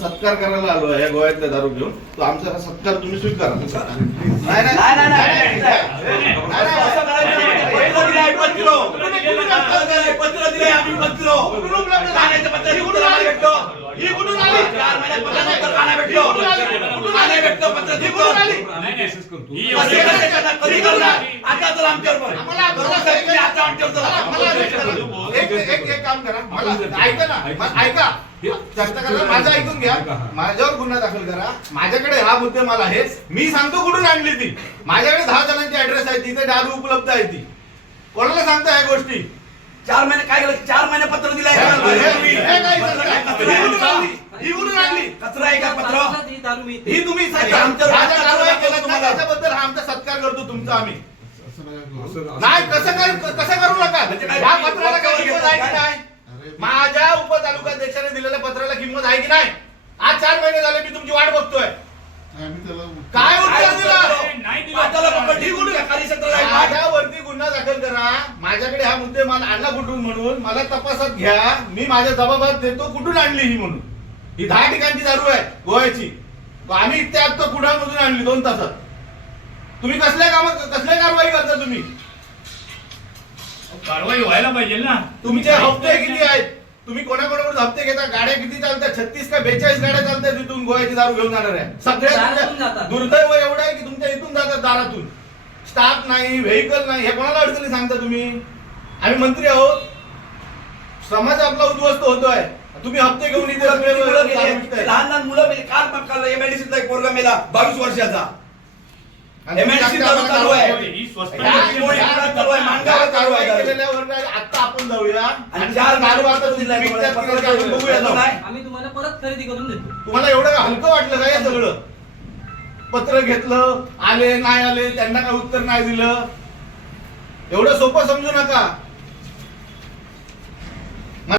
सत्कार करायला आलो आहे या गोव्यातल्या दारू घेऊन तो आमचा हा सत्कार तुम्ही स्वीकारा नाही? ही एक काम करा मला ऐका ना ऐका करा माझं ऐकून घ्या. माझ्यावर गुन्हा दाखल करा. माझ्याकडे हा मुद्देमाल आहे. मी सांगतो कुठून आणली ती. माझ्याकडे दहा जणांची ऍड्रेस आहे तिथे दारू उपलब्ध आहे ती. कोणाला सांगता ह्या गोष्टी? चार महिने काय केलं चार महिने पत्र दिलंय हे- हे-. हे? ही कुठून आणली? कचरा आहे का पत्र? दारू मी ही तुम्ही. त्याच्याबद्दल हा आमचा सत्कार करतो तुमचा आम्ही. नाही कसं काय कसं करू नका म्हणजे काय? या पत्राला काय डोक्यावर किंमत आहे की घेतात नाही माझ्या उपतालुकाध्यक्षाने दिलेल्या किंमत आहे की नाही? आज चार महिने झाले मी तुमची वाट बघतोय. काय उत्तर ही? माझ्यावरती गुन्हा दाखल करा. माझ्याकडे हा मुद्दे मला आणला कुठून म्हणून? मला तपासात घ्या. मी माझ्या जबाबात देतो. कुठून आणली ही म्हणून? ही दहा ठिकाणची दारू आहे गोव्याची. आम्ही इथे आता कुडामधून आणली दोन तासात. तुम्ही कसल्या काम कसल्या कारवाई करता तुम्ही? कारवाई व्हायला पाहिजे ना. तुमचे हप्ते किती आहेत? तुम्ही कोणाकोणाकडून हप्ते घेता? गाड्या किती चालतात? छत्तीस का बेचाळीस गाड्या चालतात तिथून? गोव्याची दारू घेऊन जाणार आहे. सगळ्या. दुर्दैव एवढं आहे की तुमच्या इथून जातात दारातून. स्टाफ नाही व्हेकल नाही. हे कोणाला अडचणी सांगता तुम्ही? आम्ही मंत्री आहोत. समाज आपला उद्ध्वस्त होतोय. तुम्ही हप्ते घेऊन इथे. लहान लहान मुलं मेली काल काल एमआयडीसीतला एक पोरगा मेला बावीस वर्षाचा. आम्हाला चालू आहे. कारवाई ही स्वस्त या- मुळे या- पुण्यात चालू आहे, माणगावात या चालू आहे. कारवाई केलेल्यावर आता आपण जाऊया आणि आणि चार दारू आता दिले तुम्ही आहे विकतात की तुम्हाला. नाही. आम्ही तुम्हाला परत खरेदी करून देतो. तुम्हाला एवढं हलकं वाटलं का हे सगळं? पत्र घेतलं आले नाही आले त्यांना काय उत्तर नाही दिलं? एवढं सोपं समजू नका.